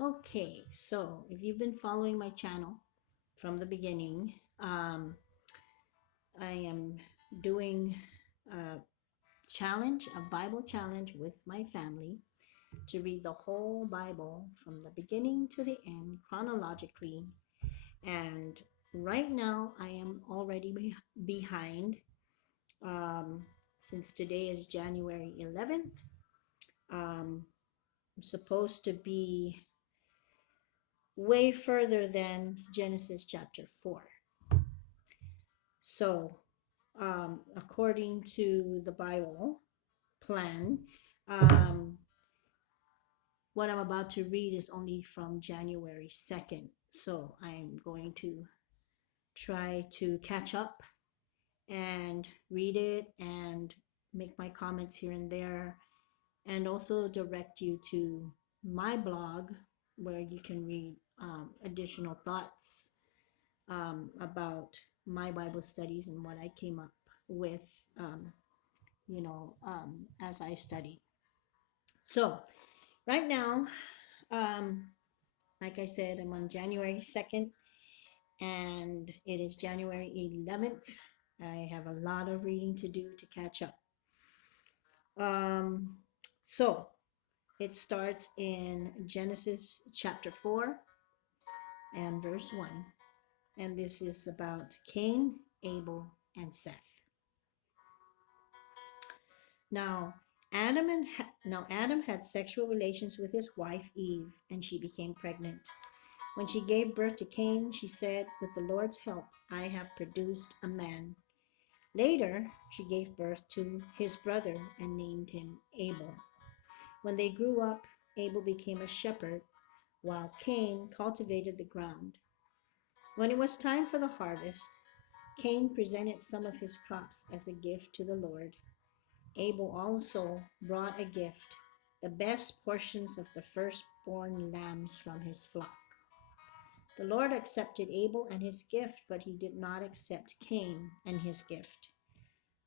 Okay, so if you've been following my channel from the beginning, I am doing a a Bible challenge with my family to read the whole Bible from the beginning to the end chronologically. And right now, I am already behind. Um, since today is January 11th, I'm supposed to be way further than Genesis chapter 4. So, according to the Bible plan, um, what I'm about to read is only from January 2nd. So, I'm going to try to catch up and read it and make my comments here and there, and also direct you to my blog where you can read additional thoughts about my Bible studies and what I came up with, as I study. So, right now, um, like I said, I'm on January 2nd and it is January 11th. I have a lot of reading to do to catch up. Um, so, it starts in Genesis chapter 4 and verse 1. And this is about Cain, Abel, and Seth. Now, Adam had sexual relations with his wife Eve, and she became pregnant. When she gave birth to Cain, she said, "With the Lord's help, I have produced a man." Later, she gave birth to his brother and named him Abel. When they grew up, Abel became a shepherd, while Cain cultivated the ground. When it was time for the harvest, Cain presented some of his crops as a gift to the Lord. Abel also brought a gift, the best portions of the firstborn lambs from his flock. The Lord accepted Abel and his gift, but he did not accept Cain and his gift.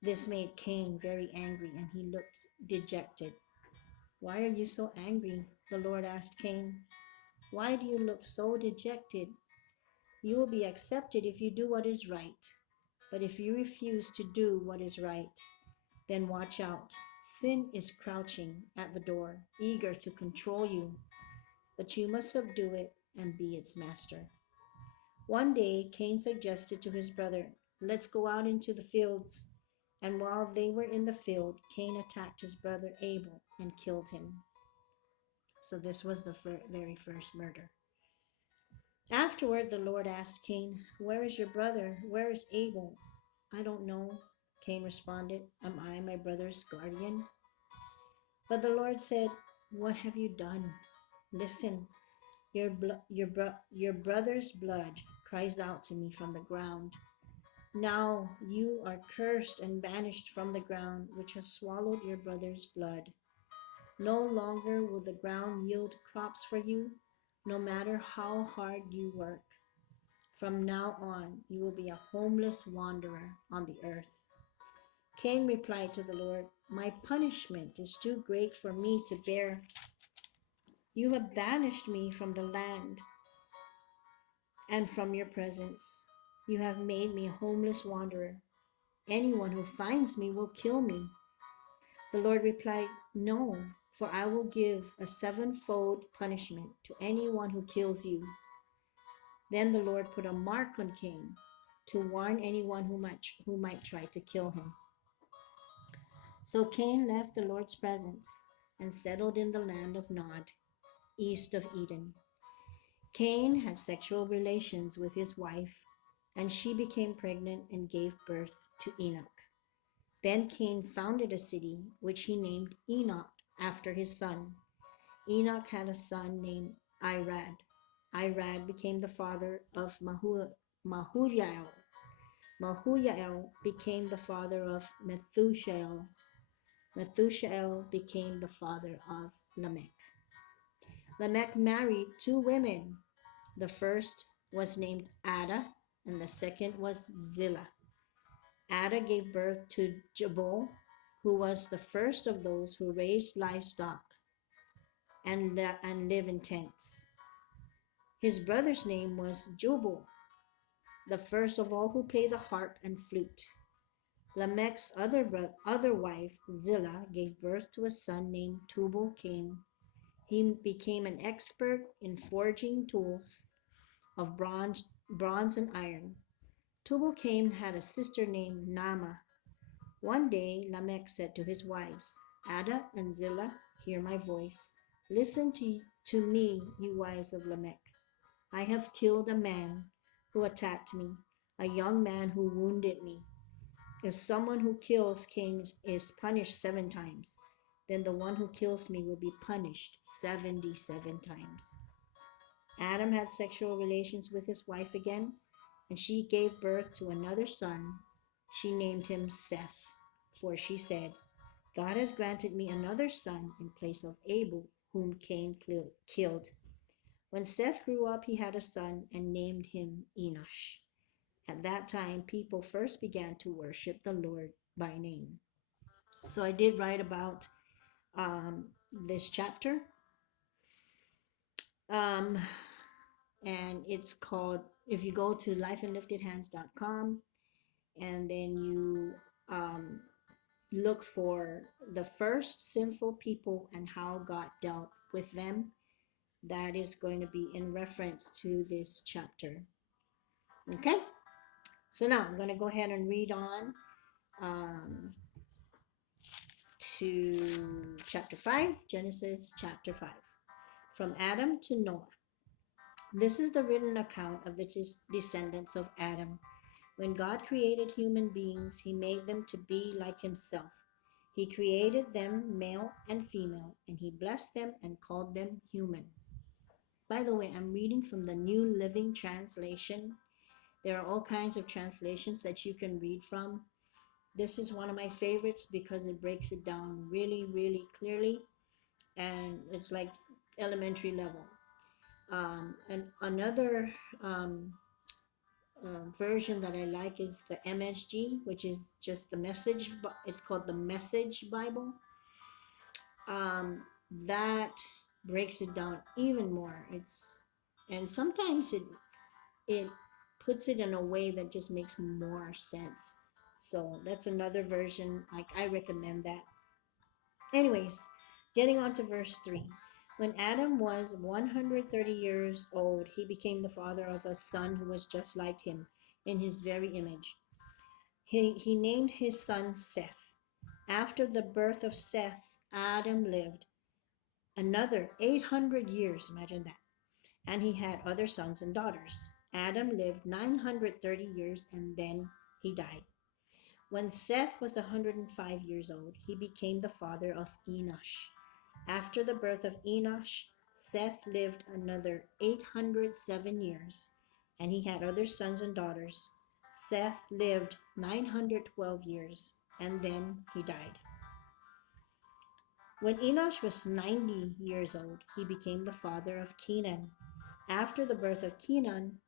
This made Cain very angry, and he looked dejected. "Why are you so angry?" the Lord asked Cain. "Why do you look so dejected? You will be accepted if you do what is right. But if you refuse to do what is right, then watch out. Sin is crouching at the door, eager to control you, but you must subdue it and be its master." One day, Cain suggested to his brother, "Let's go out into the fields." And while they were in the field, Cain attacked his brother Abel and killed him. So this was the very first murder. Afterward, the Lord asked Cain, "Where is your brother? Where is Abel?" "I don't know," Cain responded. "Am I my brother's guardian?" But the Lord said, "What have you done? Listen, your brother's blood cries out to me from the ground. Now you are cursed and banished from the ground, which has swallowed your brother's blood. No longer will the ground yield crops for you, no matter how hard you work. From now on, you will be a homeless wanderer on the earth." Cain replied to the Lord, "My punishment is too great for me to bear. You have banished me from the land and from your presence. You have made me a homeless wanderer. Anyone who finds me will kill me." The Lord replied, "No, for I will give a sevenfold punishment to anyone who kills you." Then the Lord put a mark on Cain to warn anyone who might try to kill him. So Cain left the Lord's presence and settled in the land of Nod, east of Eden. Cain had sexual relations with his wife, and she became pregnant and gave birth to Enoch. Then Cain founded a city, which he named Enoch after his son. Enoch had a son named Irad. Irad became the father of Mahujael. Mahujael became the father of Methuselah. Methuselah became the father of Lamech. Lamech married two women. The first was named Ada, and the second was Zillah. Ada gave birth to Jabal, who was the first of those who raised livestock and live in tents. His brother's name was Jubal, the first of all who played the harp and flute. Lamech's other wife, Zillah, gave birth to a son named Tubal Cain. He became an expert in forging tools of bronze and iron. Tubal Cain had a sister named Naamah. One day Lamech said to his wives, Ada and Zillah, hear my voice. Listen to me, you wives of Lamech. I have killed a man who attacked me, a young man who wounded me. If someone who kills Cain is punished 7 times, then the one who kills me will be punished 77 times. Adam had sexual relations with his wife again, and she gave birth to another son. She named him Seth, for she said, God has granted me another son in place of Abel, whom Cain killed. When Seth grew up, he had a son and named him Enosh. At that time, people first began to worship the Lord by name. So I did write about this chapter, um, and it's called, if you go to lifeandliftedhands.com and then you um, look for the first sinful people and how God dealt with them, that is going to be in reference to this chapter. Okay? So now I'm going to go ahead and read on um, to chapter 5, Genesis chapter 5. From Adam to Noah. This is the written account of the descendants of Adam. When God created human beings, he made them to be like himself. He created them male and female, and he blessed them and called them human. By the way, I'm reading from the New Living Translation. There are all kinds of translations that you can read from. This is one of my favorites because it breaks it down really, really clearly, and it's like elementary level. And another version that I like is the MSG, which is just the message. It's called the Message Bible. That breaks it down even more. And sometimes it puts it in a way that just makes more sense. So that's another version. Like, I recommend that. Anyways, getting on to verse 3. When Adam was 130 years old, he became the father of a son who was just like him in his very image. He named his son Seth. After the birth of Seth, Adam lived another 800 years. Imagine that. And he had other sons and daughters. Adam lived 930 years and then he died. When Seth was 105 years old, he became the father of Enosh. After the birth of Enosh, Seth lived another 807 years, and he had other sons and daughters. Seth lived 912 years, and then he died. When Enosh was 90 years old, he became the father of Canaan. After the birth of Canaan,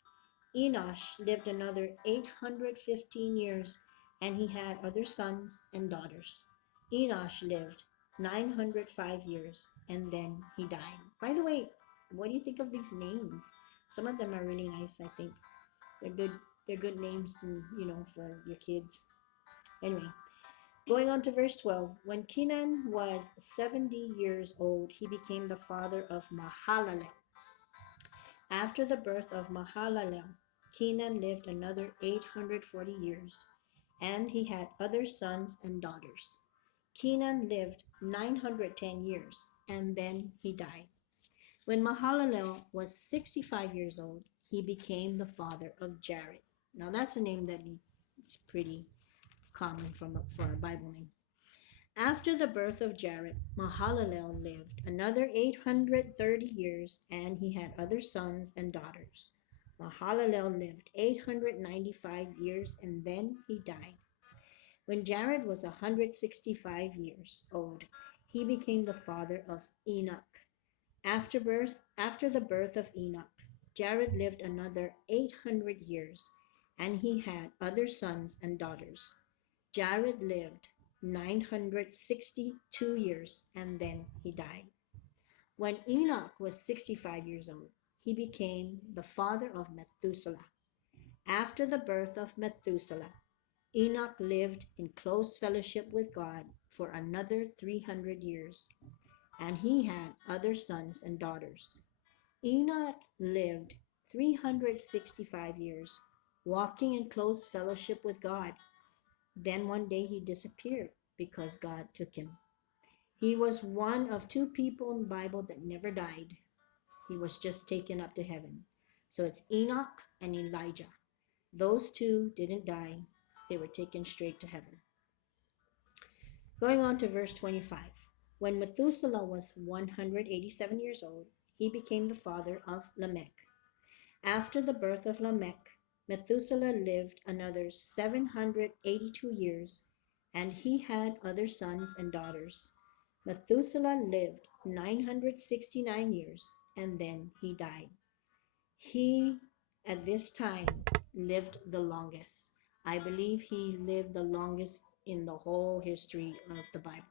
Enosh lived another 815 years, and he had other sons and daughters. Enosh lived 905 years, and then he died. By the way, what do you think of these names? Some of them are really nice, I think. They're good. They're good names to, for your kids. Anyway, going on to verse 12. When Canaan was 70 years old, he became the father of Mahalalel. After the birth of Mahalalel, Canaan lived another 840 years, and he had other sons and daughters. Canaan lived 910 years, and then he died. When Mahalalel was 65 years old, he became the father of Jared. Now that's a name that is pretty common for a Bible name. After the birth of Jared, Mahalalel lived another 830 years, and he had other sons and daughters. Mahalalel lived 895 years, and then he died. When Jared was 165 years old, he became the father of Enoch. After the birth of Enoch, Jared lived another 800 years, and he had other sons and daughters. Jared lived 962 years, and then he died. When Enoch was 65 years old, he became the father of Methuselah. After the birth of Methuselah, Enoch lived in close fellowship with God for another 300 years, and he had other sons and daughters. Enoch lived 365 years, walking in close fellowship with God. Then one day he disappeared because God took him. He was one of two people in the Bible that never died. He was just taken up to heaven. So it's Enoch and Elijah. Those two didn't die, they were taken straight to heaven. Going on to verse 25. When Methuselah was 187 years old, he became the father of Lamech. After the birth of Lamech, Methuselah lived another 782 years, and he had other sons and daughters. Methuselah lived 969 years, and then he died. He, at this time, lived the longest. I believe he lived the longest in the whole history of the Bible.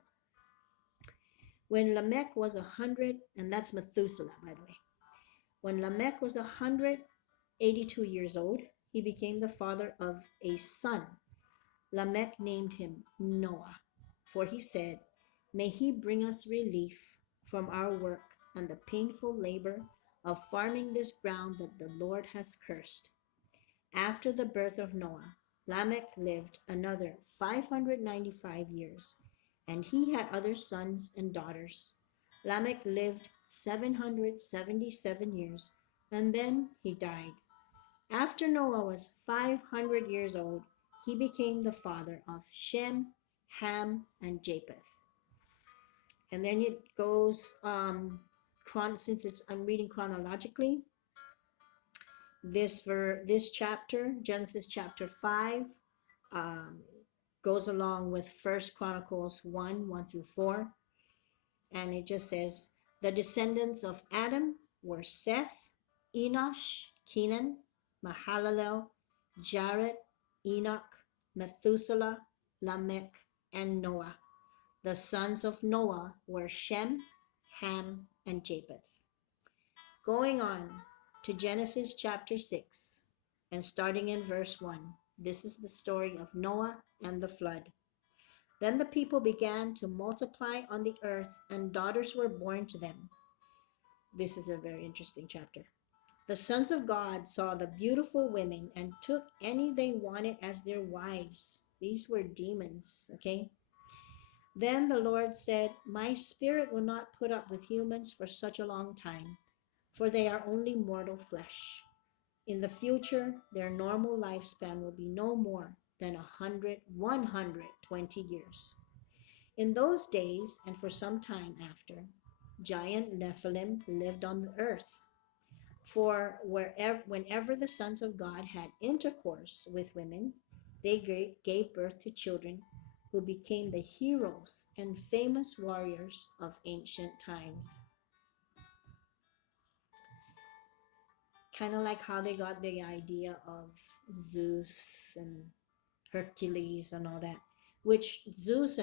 When Lamech was 100, and that's Methuselah, by the way. When Lamech was 182 years old, he became the father of a son. Lamech named him Noah, for he said, "May he bring us relief from our work and the painful labor of farming this ground that the Lord has cursed." After the birth of Noah, Lamech lived another 595 years, and he had other sons and daughters. Lamech lived 777 years, and then he died. After Noah was 500 years old, he became the father of Shem, Ham, and Japheth. And then it goes, since I'm reading chronologically, this chapter, Genesis chapter 5, um, goes along with First Chronicles 1 through 4. And it just says, the descendants of Adam were Seth, Enosh, Kenan, Mahalalel, Jared, Enoch, Methuselah, Lamech, and Noah. The sons of Noah were Shem, Ham, and Japheth. Going on to Genesis chapter 6, and starting in verse 1, this is the story of Noah and the flood. Then the people began to multiply on the earth, and daughters were born to them. This is a very interesting chapter. The sons of God saw the beautiful women and took any they wanted as their wives. These were demons, okay? Then the Lord said, "My spirit will not put up with humans for such a long time, for they are only mortal flesh. In the future, their normal lifespan will be no more than 120 years. In those days, and for some time after, giant Nephilim lived on the earth. For whenever the sons of God had intercourse with women, they gave birth to children who became the heroes and famous warriors of ancient times." Kind of like how they got the idea of Zeus and Hercules and all that, which Zeus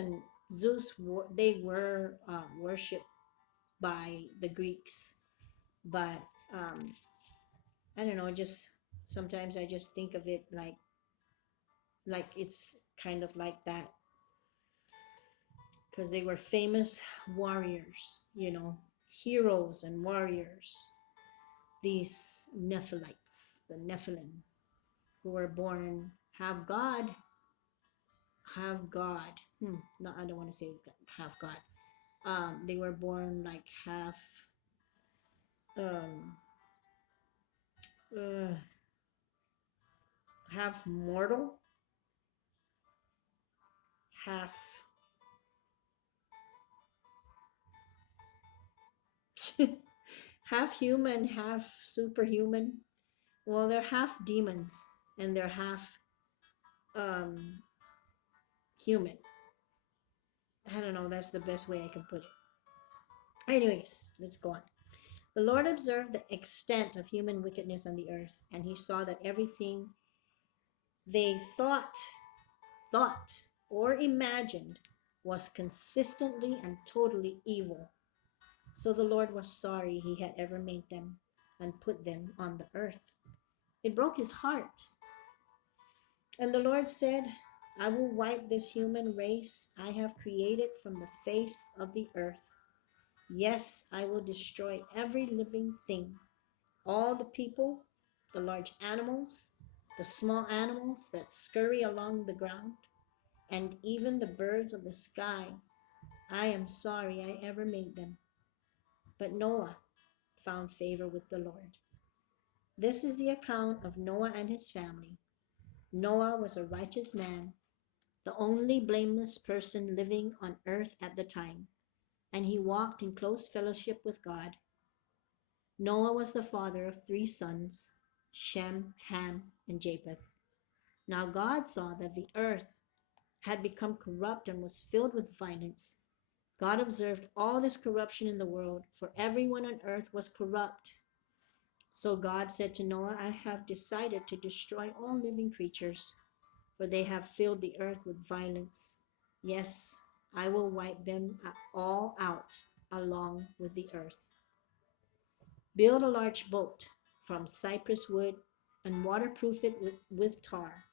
they were worshipped by the Greeks, but I don't know, just sometimes I just think of it like it's kind of like that, because they were famous warriors, heroes and warriors. These Nephilites, the Nephilim, who were born have God. No, I don't want to say half God. They were born like um, uh, half mortal, half half human, half superhuman. Well, they're half demons and they're half um, human. I don't know. That's the best way I can put it. Anyways, let's go on. The Lord observed the extent of human wickedness on the earth, and he saw that everything they thought or imagined was consistently and totally evil. So the Lord was sorry he had ever made them. and put them on the earth. It broke his heart. And the Lord said, I will wipe this human race I have created from the face of the earth. Yes, I will destroy every living thing, all the people, the large animals, the small animals that scurry along the ground, and even the birds of the sky. I am sorry I ever made them. But Noah found favor with the Lord. This is the account of Noah and his family. Noah was a righteous man, the only blameless person living on earth at the time, and he walked in close fellowship with God. Noah was the father of 3 sons, Shem, Ham, and Japheth. Now God saw that the earth had become corrupt and was filled with violence. God observed all this corruption in the world, for everyone on earth was corrupt. So God said to Noah, I have decided to destroy all living creatures, for they have filled the earth with violence. Yes, I will wipe them all out along with the earth. Build a large boat from cypress wood and waterproof it with tar,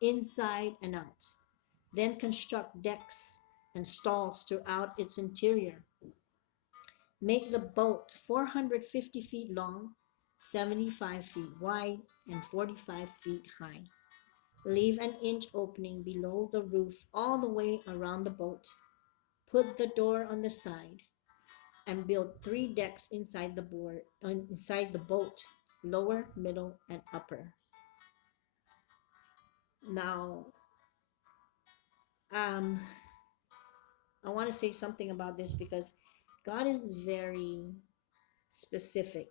inside and out. Then construct decks and stalls throughout its interior. Make the boat 450 feet long, 75 feet wide, and 45 feet high. Leave an inch opening below the roof all the way around the boat. Put the door on the side and build 3 decks inside the boat, lower, middle, and upper. Now, um, I want to say something about this because God is very specific.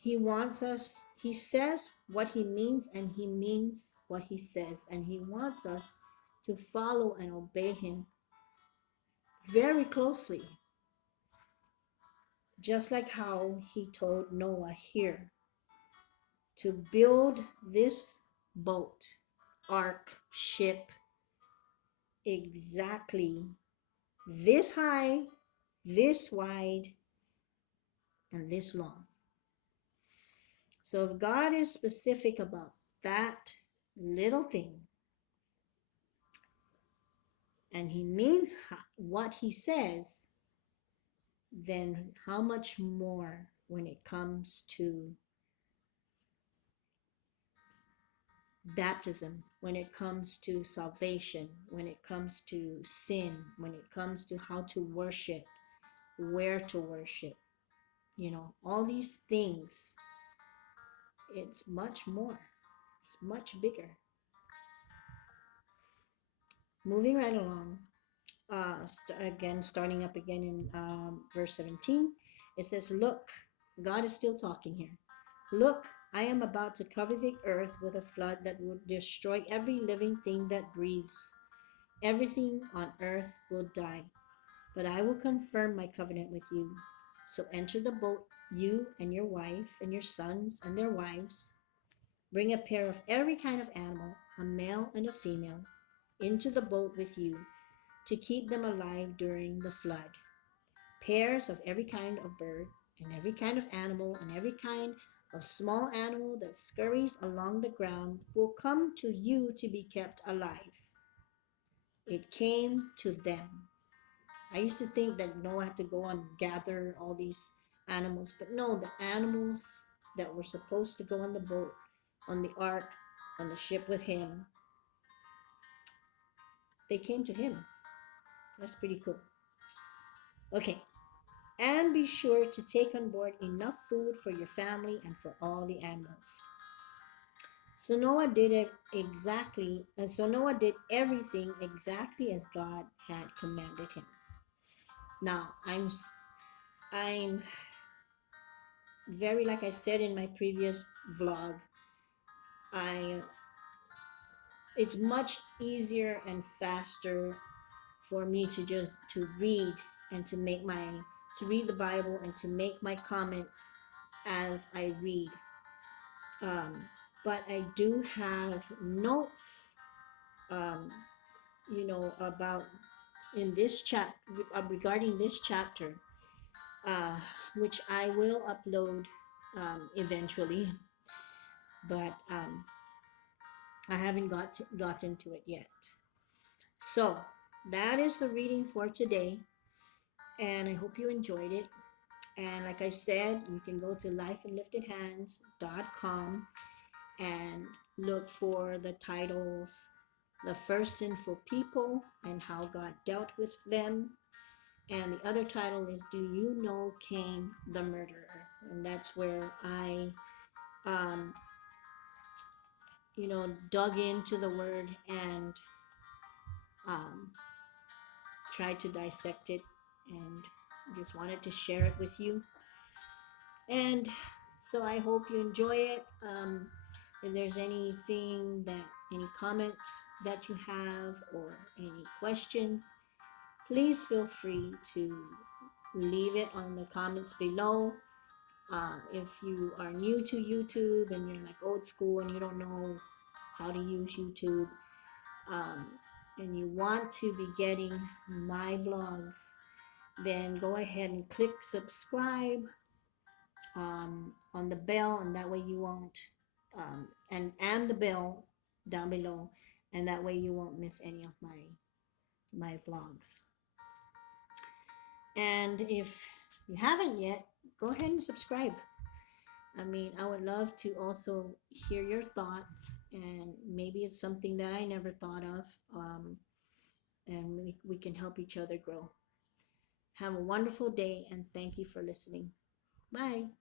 He wants us, he says what he means, and he means what he says, and he wants us to follow and obey him very closely, just like how he told Noah here to build this boat, ark, ship, exactly this high, this wide, and this long. So if God is specific about that little thing, and he means what he says, then how much more when it comes to baptism, when it comes to salvation, when it comes to sin, when it comes to how to worship, where to worship, all these things, it's much more, it's much bigger. Moving right along, starting up again in verse 17, it says, Look, God is still talking here. Look, I am about to cover the earth with a flood that will destroy every living thing that breathes. Everything on earth will die, but I will confirm my covenant with you. So enter the boat, you and your wife and your sons and their wives. Bring a pair of every kind of animal, a male and a female, into the boat with you to keep them alive during the flood. Pairs of every kind of bird and every kind of animal and every kind of small animal that scurries along the ground will come to you to be kept alive. It came to them. I used to think that Noah had to go and gather all these animals, but no, the animals that were supposed to go on the boat, on the ark, on the ship with him, they came to him. That's pretty cool. Okay, and be sure to take on board enough food for your family and for all the animals. So Noah did everything exactly as God had commanded him. Now, I'm very, like I said in my previous vlog, I it's much easier and faster for me to read and to read the Bible and to make my comments as I read. But I do have notes, about in this regarding this chapter. uh, which I will upload eventually, but I haven't gotten to it yet. So that is the reading for today, and I hope you enjoyed it. And like I said, you can go to lifeandliftedhands.com and look for the titles The First Sinful People and How God Dealt with Them. And the other title is Do You Know Cain the Murderer? And that's where I, um, dug into the word and um, tried to dissect it and just wanted to share it with you. And so I hope you enjoy it. If there's any comments that you have or any questions, please feel free to leave it on the comments below. If you are new to YouTube and you're like old school and you don't know how to use YouTube, um, and you want to be getting my vlogs, then go ahead and click subscribe on the bell, and that way you won't and the bell down below, and that way you won't miss any of my vlogs. And if you haven't yet, go ahead and subscribe. I mean, I would love to also hear your thoughts, and maybe it's something that I never thought of, and we can help each other grow. Have a wonderful day, and thank you for listening. Bye.